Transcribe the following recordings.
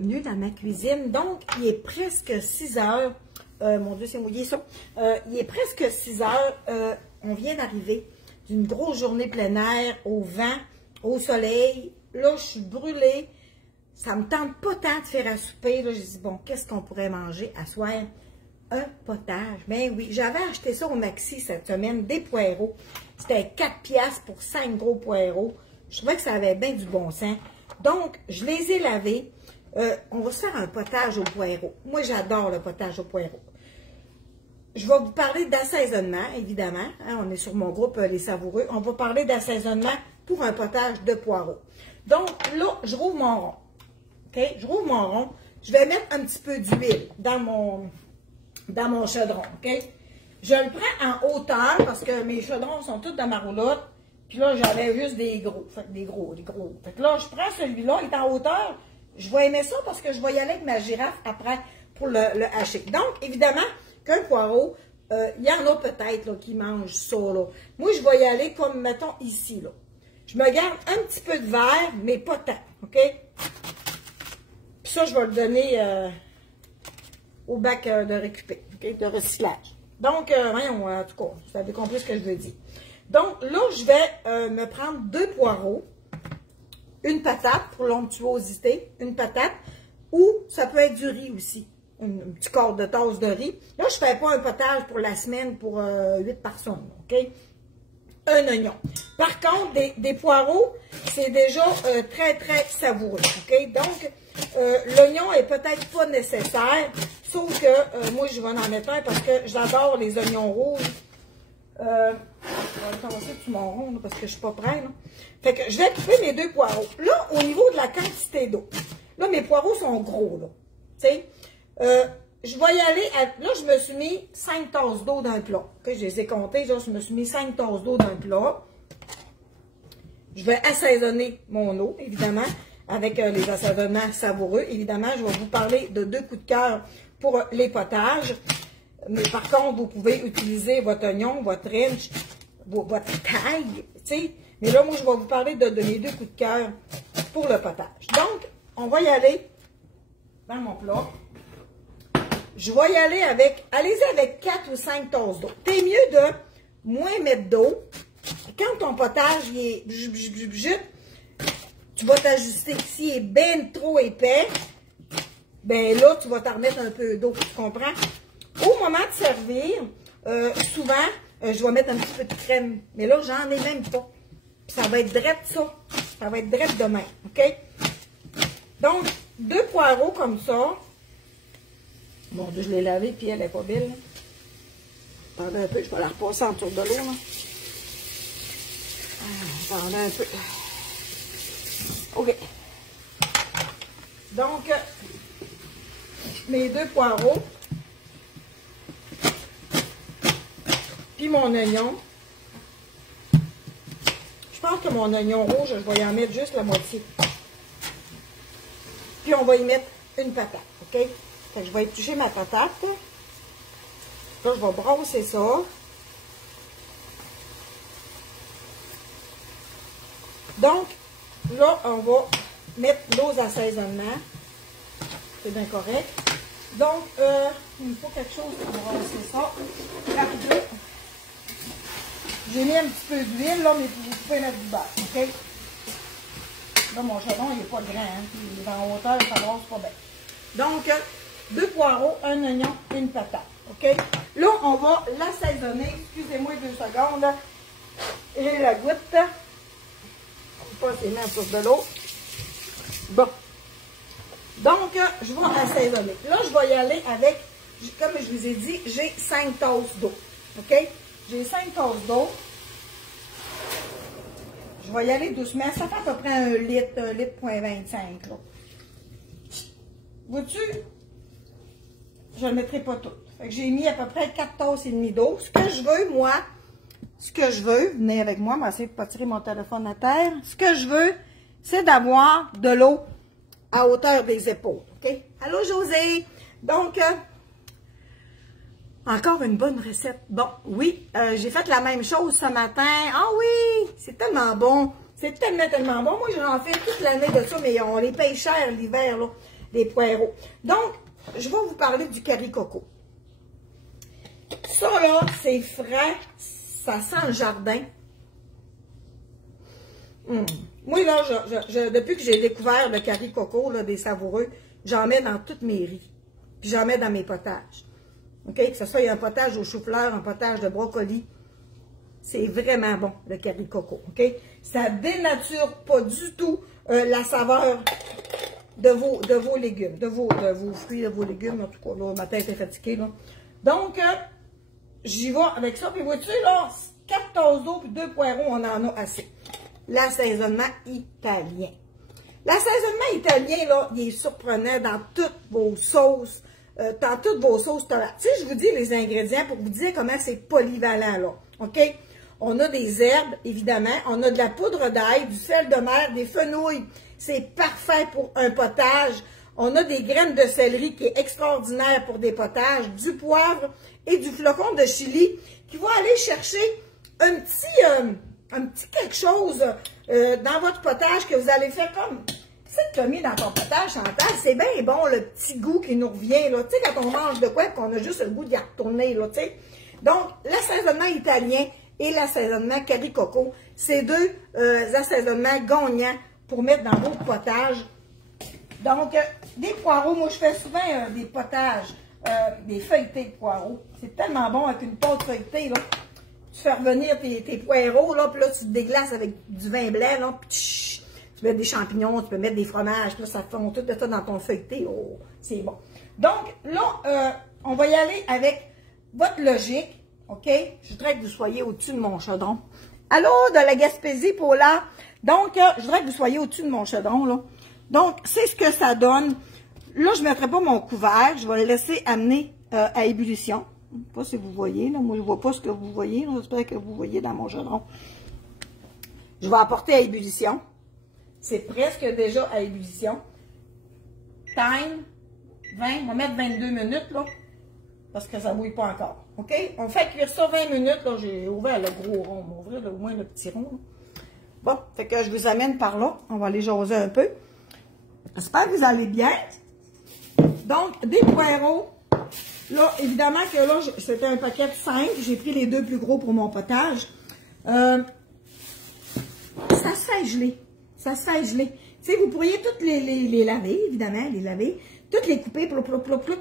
Bienvenue dans ma cuisine. Donc, il est presque 6 heures. Mon Dieu, c'est mouillé ça. Il est presque 6 heures. On vient d'arriver d'une grosse journée plein air, au vent, au soleil. Là, je suis brûlée. Ça me tente pas tant de faire à souper. Là, je dis, bon, qu'est-ce qu'on pourrait manger à soir? Un potage. Ben oui, j'avais acheté ça au Maxi cette semaine, des poireaux. C'était 4 piastres pour 5 gros poireaux. Je trouvais que ça avait bien du bon sens. Donc, je les ai lavés. On va se faire un potage au poireau. Moi, j'adore le potage au poireau. Je vais vous parler d'assaisonnement, évidemment. Hein, on est sur mon groupe Les Savoureux. On va parler d'assaisonnement pour un potage de poireaux. Donc, là, je rouvre mon rond. OK? Je rouvre mon rond. Je vais mettre un petit peu d'huile dans mon chaudron. OK? Je le prends en hauteur parce que mes chaudrons sont tous dans ma roulotte. Puis là, j'avais juste des gros. Fait que des gros. Fait que là, je prends celui-là, il est en hauteur. Je vais aimer ça parce que je vais y aller avec ma girafe après pour le hacher. Donc, évidemment, qu'un poireau, il y en a peut-être qui mangent ça. Là. Moi, je vais y aller comme, mettons, ici. Là. Je me garde un petit peu de verre, mais pas tant. OK? Puis ça, je vais le donner au bac de récupérer, OK? De recyclage. Donc, voyons, en tout cas, vous avez compris ce que je veux dire. Donc, là, je vais me prendre 2 poireaux. Une patate pour l'onctuosité, une patate, ou ça peut être du riz aussi, un petit quart de tasse de riz. Là, je ne fais pas un potage pour la semaine pour 8 personnes, OK? Un oignon. Par contre, des poireaux, c'est déjà très, très savoureux, OK? Donc, l'oignon est peut-être pas nécessaire, sauf que moi, je vais en mettre un parce que j'adore les oignons rouges. Je vais commencer tout mon rond parce que je ne suis pas prête. Là. Fait que je vais couper mes 2 poireaux. Là, au niveau de la quantité d'eau, là, mes poireaux sont gros. Là. Tu sais, je vais y aller. Là, je me suis mis 5 tasses d'eau dans le plat. Okay, je les ai comptées. Là, je me suis mis 5 tasses d'eau dans le plat. Je vais assaisonner mon eau, évidemment, avec les assaisonnements savoureux. Évidemment, je vais vous parler de 2 coups de cœur pour les potages. Mais par contre, vous pouvez utiliser votre oignon, votre ranch, votre taille, tu sais. Mais là, moi, je vais vous parler de mes 2 coups de cœur pour le potage. Donc, on va y aller dans mon plat. Je vais y aller avec, allez-y avec 4 ou 5 tasses d'eau. C'est mieux de moins mettre d'eau. Quand ton potage il est tu vas t'ajuster. S'il est bien trop épais, ben là, tu vas t'en remettre un peu d'eau, tu comprends? Au moment de servir, souvent, je vais mettre un petit peu de crème. Mais là, j'en ai même pas. Puis ça va être drette ça. Ça va être drette demain. OK? Donc, 2 poireaux comme ça. Bon, je l'ai lavé, puis elle n'est pas belle. Attendez un peu, je vais la repasser en tour de l'eau. Attendez un peu. OK. Donc, mes 2 poireaux. Puis mon oignon. Je pense que mon oignon rouge, je vais y en mettre juste la moitié. Puis on va y mettre une patate, OK? Fait que je vais éplucher ma patate. Là, je vais brosser ça. Donc, là, on va mettre l'eau d'assaisonnement. C'est bien correct. Donc, il me faut quelque chose pour brosser ça. Rapide. J'ai mis un petit peu d'huile, là, mais vous pouvez mettre du beurre, OK? Là, mon chaudron, il n'est pas grand, hein? Il est en hauteur, ça brosse pas bien. Donc, 2 poireaux, un oignon, une patate, OK? Là, on va l'assaisonner. Excusez-moi 2 secondes, là. J'ai la goutte. On va pas s'aimer sur de l'eau. Bon. Donc, je vais assaisonner. Là, je vais y aller avec, comme je vous ai dit, j'ai 5 tasses d'eau, OK? J'ai 5 tasses d'eau. Je vais y aller doucement. Ça fait à peu près 1 litre, 1,25 litre. Vois-tu? Je ne le mettrai pas tout. Fait que j'ai mis à peu près 4 tasses et demie d'eau. Ce que je veux, moi, venez avec moi, je vais essayer de ne pas tirer mon téléphone à terre. Ce que je veux, c'est d'avoir de l'eau à hauteur des épaules. OK? Allô, José? Donc, encore une bonne recette. Bon, oui, j'ai fait la même chose ce matin. Ah oui, c'est tellement bon. C'est tellement bon. Moi, j'en fais toute l'année de ça, mais on les paye cher l'hiver, là. des poireaux. Donc, je vais vous parler du curry coco. Ça, là, c'est frais. Ça sent le jardin. Moi, là, depuis que j'ai découvert le curry coco, là, des savoureux, j'en mets dans toutes mes riz. Puis j'en mets dans mes potages. OK? Que ce soit un potage au chou-fleur, un potage de brocoli. C'est vraiment bon, le curry coco. OK? Ça dénature pas du tout la saveur de vos légumes, de vos fruits, de vos légumes. En tout cas, là, ma tête est fatiguée, là. Donc, j'y vais avec ça. Puis, vois-tu, là, 4 tasses d'eau puis 2 poireaux, on en a assez. L'assaisonnement italien. L'assaisonnement italien, là, il est surprenant dans toutes vos sauces. Dans toutes vos sauces tomates. Tu sais, je vous dis les ingrédients pour vous dire comment c'est polyvalent, là. OK? On a des herbes, évidemment. On a de la poudre d'ail, du sel de mer, des fenouilles. C'est parfait pour un potage. On a des graines de céleri qui est extraordinaire pour des potages, du poivre et du flocon de chili qui va aller chercher un petit quelque chose dans votre potage que vous allez faire comme... Tu sais que tu as mis dans ton potage, Chantal, c'est bien bon, le petit goût qui nous revient, là. Tu sais, quand on mange de quoi, qu'on a juste le goût d'y retourner, là, tu sais. Donc, l'assaisonnement italien et l'assaisonnement curry coco, c'est deux assaisonnements gagnants pour mettre dans vos potages. Donc, des poireaux, moi, je fais souvent des potages, des feuilletés de poireaux. C'est tellement bon avec une pâte feuilletée, là. Tu fais revenir tes poireaux, là, puis là, tu te déglaces avec du vin blanc, là, puis tu mets des champignons, tu peux mettre des fromages, là, ça fond tout de ça dans ton feuilleté. Oh, c'est bon. Donc, là, on va y aller avec votre logique, OK? Je voudrais que vous soyez au-dessus de mon chaudron. Allô, de la Gaspésie, Paula? Donc, je voudrais que vous soyez au-dessus de mon chaudron, là. Donc, c'est ce que ça donne. Là, je ne mettrai pas mon couvert. Je vais le laisser amener à ébullition. Je ne sais pas si vous voyez, là. Moi, je ne vois pas ce que vous voyez. J'espère que vous voyez dans mon chaudron. Je vais apporter à ébullition. C'est presque déjà à ébullition. Time, 20, on va mettre 22 minutes, là, parce que ça ne bouille pas encore. OK? On fait cuire ça 20 minutes, là. J'ai ouvert le gros rond. On va ouvrir au moins le petit rond, là. Bon, fait que je vous amène par là. On va aller jaser un peu. J'espère que vous allez bien. Donc, des poireaux. Là, évidemment que là, c'était un paquet de 5. J'ai pris les 2 plus gros pour mon potage. Ça se fait geler. Ça se fait geler. Tu sais, vous pourriez toutes les laver, évidemment, les laver. Toutes les couper,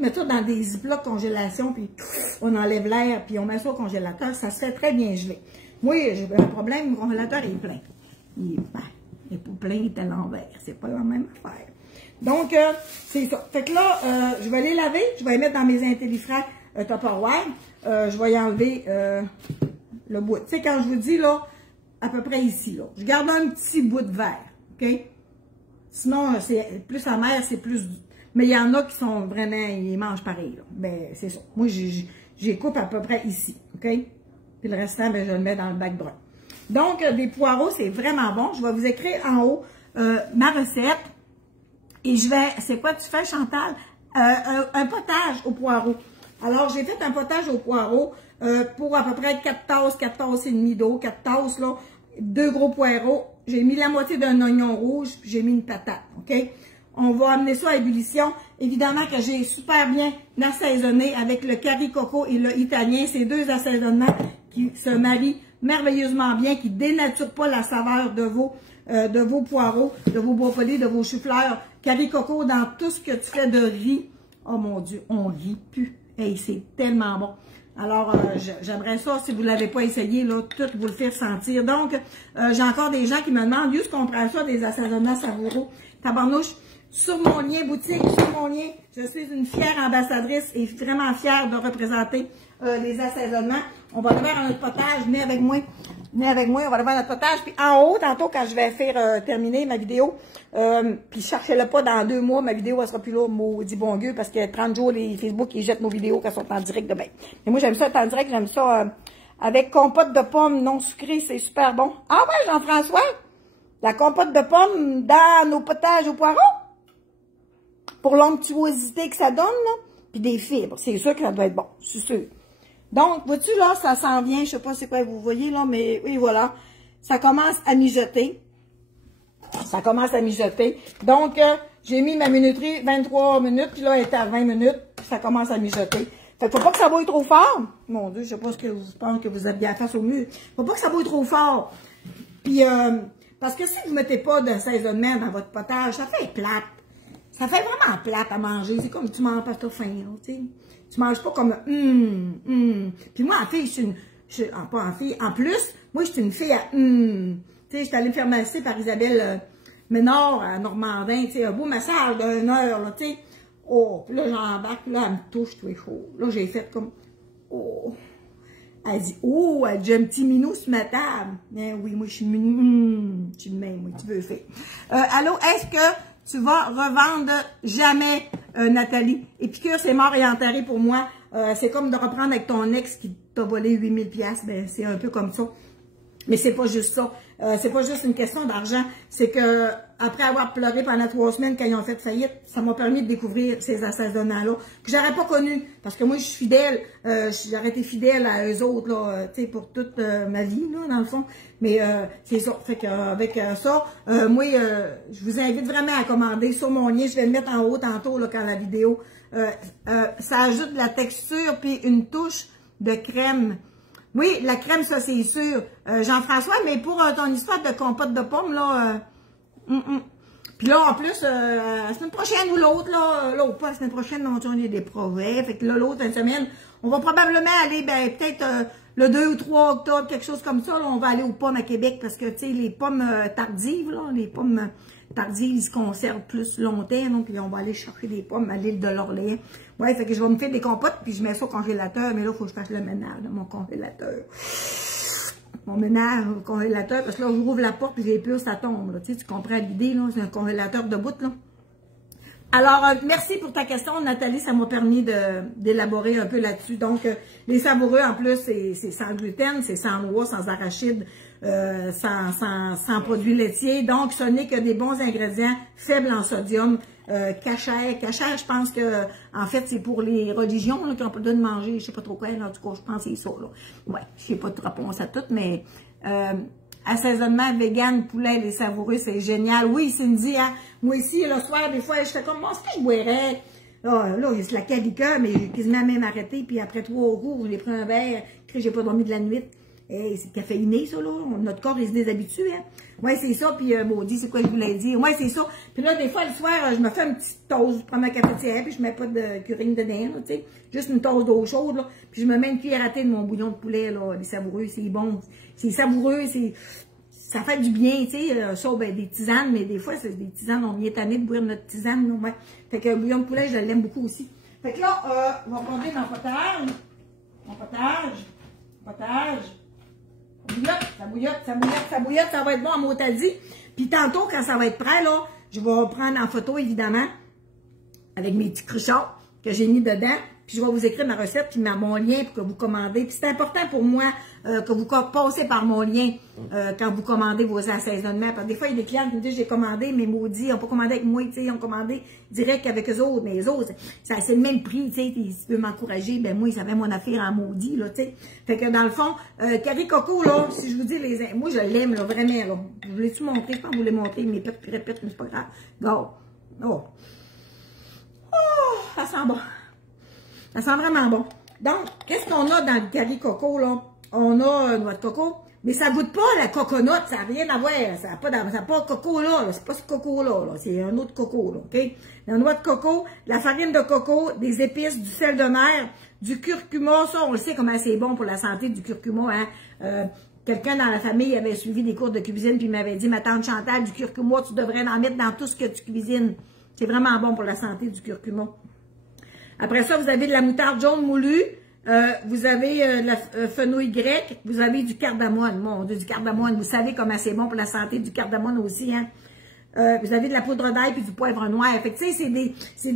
mettre ça dans des ziplocs congélation, puis on enlève l'air, puis on met ça au congélateur. Ça se fait très bien gelé. Moi, j'ai un problème, mon congélateur est plein. Il est pas plein, il est à l'envers. C'est pas la même affaire. Donc, c'est ça. Fait que là, je vais les laver. Je vais les mettre dans mes intellifrais Tupperware. Je vais y enlever le bout. Tu sais, quand je vous dis, là, à peu près ici, là. Je garde un petit bout de verre, OK? Sinon, c'est plus amer, c'est plus... Mais il y en a qui sont vraiment... Ils mangent pareil, là. Ben, c'est ça. Moi, j'y coupe à peu près ici, OK? Puis le restant, ben, je le mets dans le bac brun. Donc, des poireaux, c'est vraiment bon. Je vais vous écrire en haut ma recette. Et je vais... C'est quoi tu fais, Chantal? Un potage aux poireaux. Alors, j'ai fait un potage aux poireaux pour à peu près 4 tasses et demie d'eau. 4 tasses, là. 2 gros poireaux. J'ai mis la moitié d'un oignon rouge, puis j'ai mis une patate, OK? On va amener ça à ébullition. Évidemment que j'ai super bien assaisonné avec le curry coco et le italien. Ces 2 assaisonnements qui se marient merveilleusement bien, qui ne dénaturent pas la saveur de vos poireaux, de vos brocolis, de vos choux-fleurs. Curry coco dans tout ce que tu fais de riz. Oh mon Dieu, on rit plus. Hey, c'est tellement bon. Alors, j'aimerais ça, si vous ne l'avez pas essayé, là, tout vous le faire sentir. Donc, j'ai encore des gens qui me demandent, juste qu'on prend ça, des assaisonnements savoureux. Tabarnouche, sur mon lien boutique, sur mon lien, je suis une fière ambassadrice et vraiment fière de représenter les assaisonnements. On va le faire à notre potage, venez avec moi. Venez avec moi, on va le faire à notre potage. Puis en haut, tantôt, quand je vais faire terminer ma vidéo, puis cherchez-le pas dans 2 mois, ma vidéo, elle sera plus là, maudit bon Dieu, parce que 30 jours, les Facebook, ils jettent nos vidéos quand elles sont en direct demain. Mais moi, j'aime ça être en direct, j'aime ça avec compote de pommes non sucrée, c'est super bon. Ah ouais, Jean-François, la compote de pommes dans nos potages aux poireaux, pour l'onctuosité que ça donne, là, puis des fibres, c'est sûr que ça doit être bon, c'est sûr. Donc, vois-tu, là, ça s'en vient, je sais pas c'est quoi vous voyez, là, mais oui, voilà. Ça commence à mijoter. Ça commence à mijoter. Donc, J'ai mis ma minuterie 23 minutes, puis là, elle est à 20 minutes, puis ça commence à mijoter. Fait que faut pas que ça bouille trop fort. Mon Dieu, je sais pas ce que vous pensez que vous êtes bien face au mur. Faut pas que ça bouille trop fort. Puis, parce que si vous mettez pas d'assaisonnement dans votre potage, ça fait plate. Ça fait vraiment plate à manger. C'est comme tu manges pas ta faim, tu sais. Tu manges pas comme Puis moi, en fille, pas en fille, en plus, moi, je suis une fille à Tu sais, j'étais allée me faire masser par Isabelle Ménard à Normandin, tu sais, un beau massage d'1 heure, là, tu sais. Oh, puis là, j'embarque, là, elle me touche, tout est chaud. Là, j'ai fait comme, oh. Elle dit, oh, elle dit, j'ai un petit minou sur ma table. Eh oui, moi, je suis minou. Je suis le même, oui, tu veux faire. Allô, est-ce que tu vas revendre jamais, Nathalie? Épicure, c'est mort et enterré pour moi. C'est comme de reprendre avec ton ex qui t'a volé 8000 $. Ben, c'est un peu comme ça. Mais c'est pas juste ça. C'est pas juste une question d'argent. C'est que après avoir pleuré pendant 3 semaines quand ils ont fait faillite, ça m'a permis de découvrir ces assaisonnements-là que j'aurais pas connus. Parce que moi, je suis fidèle. J'aurais été fidèle à eux autres, là, tu sais, pour toute ma vie, là, dans le fond. Mais c'est ça. Fait que avec ça, moi, je vous invite vraiment à commander sur mon lien. Je vais le mettre en haut tantôt, là, quand la vidéo. Ça ajoute de la texture puis une touche de crème. Oui, la crème, ça, c'est sûr. Jean-François, mais pour ton histoire de compote de pommes, là... Puis là, en plus, la semaine prochaine ou l'autre, là... L'autre, pas la semaine prochaine, on a des projets. Fait que là, l'autre, une semaine, on va probablement aller, ben, peut-être le 2 ou 3 octobre, quelque chose comme ça. Là, on va aller aux pommes à Québec parce que, tu sais, les pommes tardives, là, les pommes tardives, ils se conservent plus longtemps. Donc, puis on va aller chercher des pommes à l'île de l'Orléans. Ouais, fait que je vais me faire des compotes, puis je mets ça au congélateur, mais là, il faut que je fasse le ménage de mon congélateur. Mon ménage au congélateur, parce que là, j'ouvre la porte, puis j'ai peur, ça tombe, là. Tu sais, tu comprends l'idée, là, c'est un congélateur de bout, là. Alors, merci pour ta question, Nathalie, ça m'a permis d'élaborer un peu là-dessus. Donc, les savoureux, en plus, c'est sans gluten, c'est sans noix, sans arachides, sans produits laitiers. Donc, ce n'est que des bons ingrédients faibles en sodium. Cachère, je pense que en fait c'est pour les religions là, qui ont pas le droit de manger, je sais pas trop quoi, en tout cas je pense que c'est ça là. Ouais, je sais pas de réponse à tout, mais assaisonnement vegan, poulet, les savoureux, c'est génial. Oui, Cindy, hein, moi ici le soir des fois je fais comme moi, est-ce que je boirais? Là, il se la calica, mais j'ai quasiment même arrêté, puis après 3 coups, j'ai pris un verre, que j'ai pas dormi de la nuit. Hey, c'est caféiné, ça, là. Notre corps, il se déshabitue, hein. Ouais, c'est ça. Puis, maudit, c'est quoi je voulais dire? Ouais, c'est ça. Puis là, des fois, le soir, je me fais une petite toast. Je prends ma cafetière, puis je mets pas de curine dedans, là, tu sais. Juste une toast d'eau chaude, là. Puis je me mets une cuillère à thé de mon bouillon de poulet, là. Les savoureux, c'est bon. C'est savoureux, ça fait du bien, tu sais. Ça, ben, des tisanes, mais des fois, c'est des tisanes. On y est tanné de boire notre tisane, là. Ouais. Fait que le bouillon de poulet, je l'aime beaucoup aussi. Fait que là, on va prendre mon potage. Ça bouillotte, ça va être bon à Motadi. Puis tantôt, quand ça va être prêt, là, je vais prendre en photo, évidemment, avec mes petits cruchots que j'ai mis dedans. Puis je vais vous écrire ma recette, puis mon lien pour que vous commandez. Puis c'est important pour moi que vous passez par mon lien quand vous commandez vos assaisonnements. Parce que des fois, il y a des clients qui me disent, j'ai commandé, mais maudits, ils n'ont pas commandé avec moi, tu sais, ils ont commandé direct avec eux autres. Mais les autres, c'est le même prix, tu sais, si tu veux m'encourager, ben moi, ils savaient mon affaire en maudit, là, tu sais. Fait que dans le fond, Carré Coco, là, si je vous dis moi, je l'aime, là, vraiment, là. Je voulais-tu montrer? Je pense que vous voulez montrer, mais peut-être que je répète, mais c'est pas grave. Go. Oh, ça sent bon. Ça sent vraiment bon. Donc, qu'est-ce qu'on a dans le Carré Coco, là? On a noix de coco, mais ça goûte pas la coconut, ça n'a rien à voir. Ça n'a pas coco là, c'est pas ce coco-là, c'est un autre coco, là, OK? La noix de coco, la farine de coco, des épices, du sel de mer, du curcuma, ça, on le sait comment c'est bon pour la santé du curcuma, hein? Quelqu'un dans la famille avait suivi des cours de cuisine, puis il m'avait dit, ma tante Chantal, du curcuma, tu devrais en mettre dans tout ce que tu cuisines. C'est vraiment bon pour la santé du curcuma. Après ça, vous avez de la moutarde jaune moulue, vous avez de la fenouil grec, vous avez du cardamone. Mon Dieu, du cardamone. Vous savez comment c'est bon pour la santé du cardamone aussi, hein. Vous avez de la poudre d'ail puis du poivre noir. Fait que, tu sais, tu sais,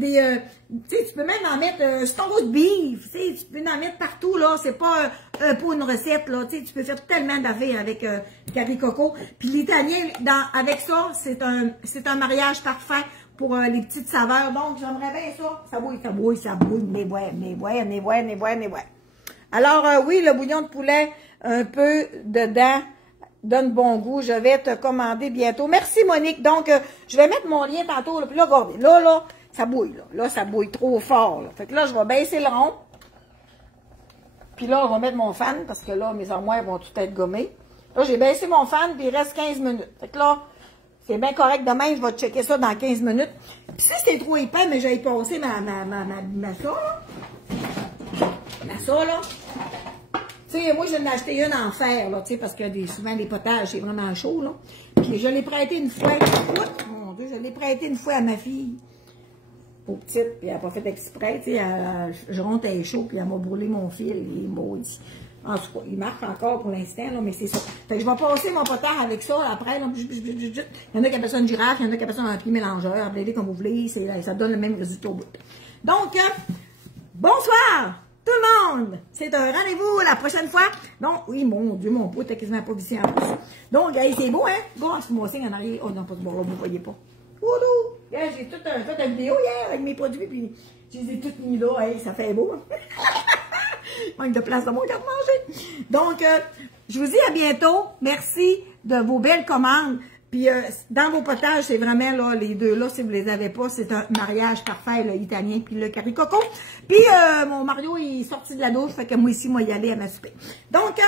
tu peux même en mettre sur ton roast beef, tu sais, tu peux en mettre partout, là. C'est pas pour une recette, là. Tu sais, tu peux faire tellement d'affaires avec Carré Coco. Puis l'italien, avec ça, c'est un mariage parfait pour les petites saveurs. Donc, j'aimerais bien ça. Ça bouille, mais ouais. Alors, oui, le bouillon de poulet, un peu dedans. donne bon goût. Je vais te commander bientôt. Merci, Monique. Donc, je vais mettre mon lien tantôt. Là, puis là, regardez. Là, ça bouille. Là, ça bouille trop fort. Là. Fait que là, je vais baisser le rond. Puis là, on va mettre mon fan parce que là, mes armoires vont tout être gommées. Là, j'ai baissé mon fan, puis il reste 15 minutes. Fait que là, c'est bien correct. Demain, je vais checker ça dans 15 minutes. Puis si c'est trop épais, mais j'ai passé ma ça, là. Tu sais, moi, je vais en acheter une en fer, là, tu sais, parce que souvent, les potages, c'est vraiment chaud, là. Puis je l'ai prêté une fois. Mon Dieu, je l'ai prêté une fois à ma fille. Pour petite, puis elle n'a pas fait exprès, tu sais, je rentre, elle est chaud, puis elle m'a brûlé mon fil, il est maudit. En tout cas, il marche encore pour l'instant, là, mais c'est ça. Fait que je vais passer mon potage avec ça, après, là, il y en a qui appellent ça une girafe, il y en a qui appellent ça un pied mélangeur, appelez-les comme vous voulez, ça donne le même résultat au bout. Donc, bonsoir, tout le monde! C'est un rendez-vous la prochaine fois. Donc, oui, mon Dieu, mon pot était quasiment pas vissé en plus. Donc, c'est beau, hein? Bon, c'est mon signe en arrière. Oh non, pas de bon, là, vous ne voyez pas. Oulou! J'ai tout fait une vidéo hier avec mes produits, puis je les ai toutes mis là. Hey, ça fait beau, hein? Manque de place dans mon garde-manger. Donc, je vous dis à bientôt. Merci de vos belles commandes. Puis, dans vos potages, c'est vraiment, là, les deux, là, si vous les avez pas, c'est un mariage parfait, le italien, puis le caricoco. Puis, mon Mario, il est sorti de la douche, fait que moi, ici, moi, y aller à ma souper. Donc,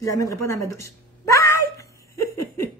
je l'amènerai pas dans ma douche. Bye!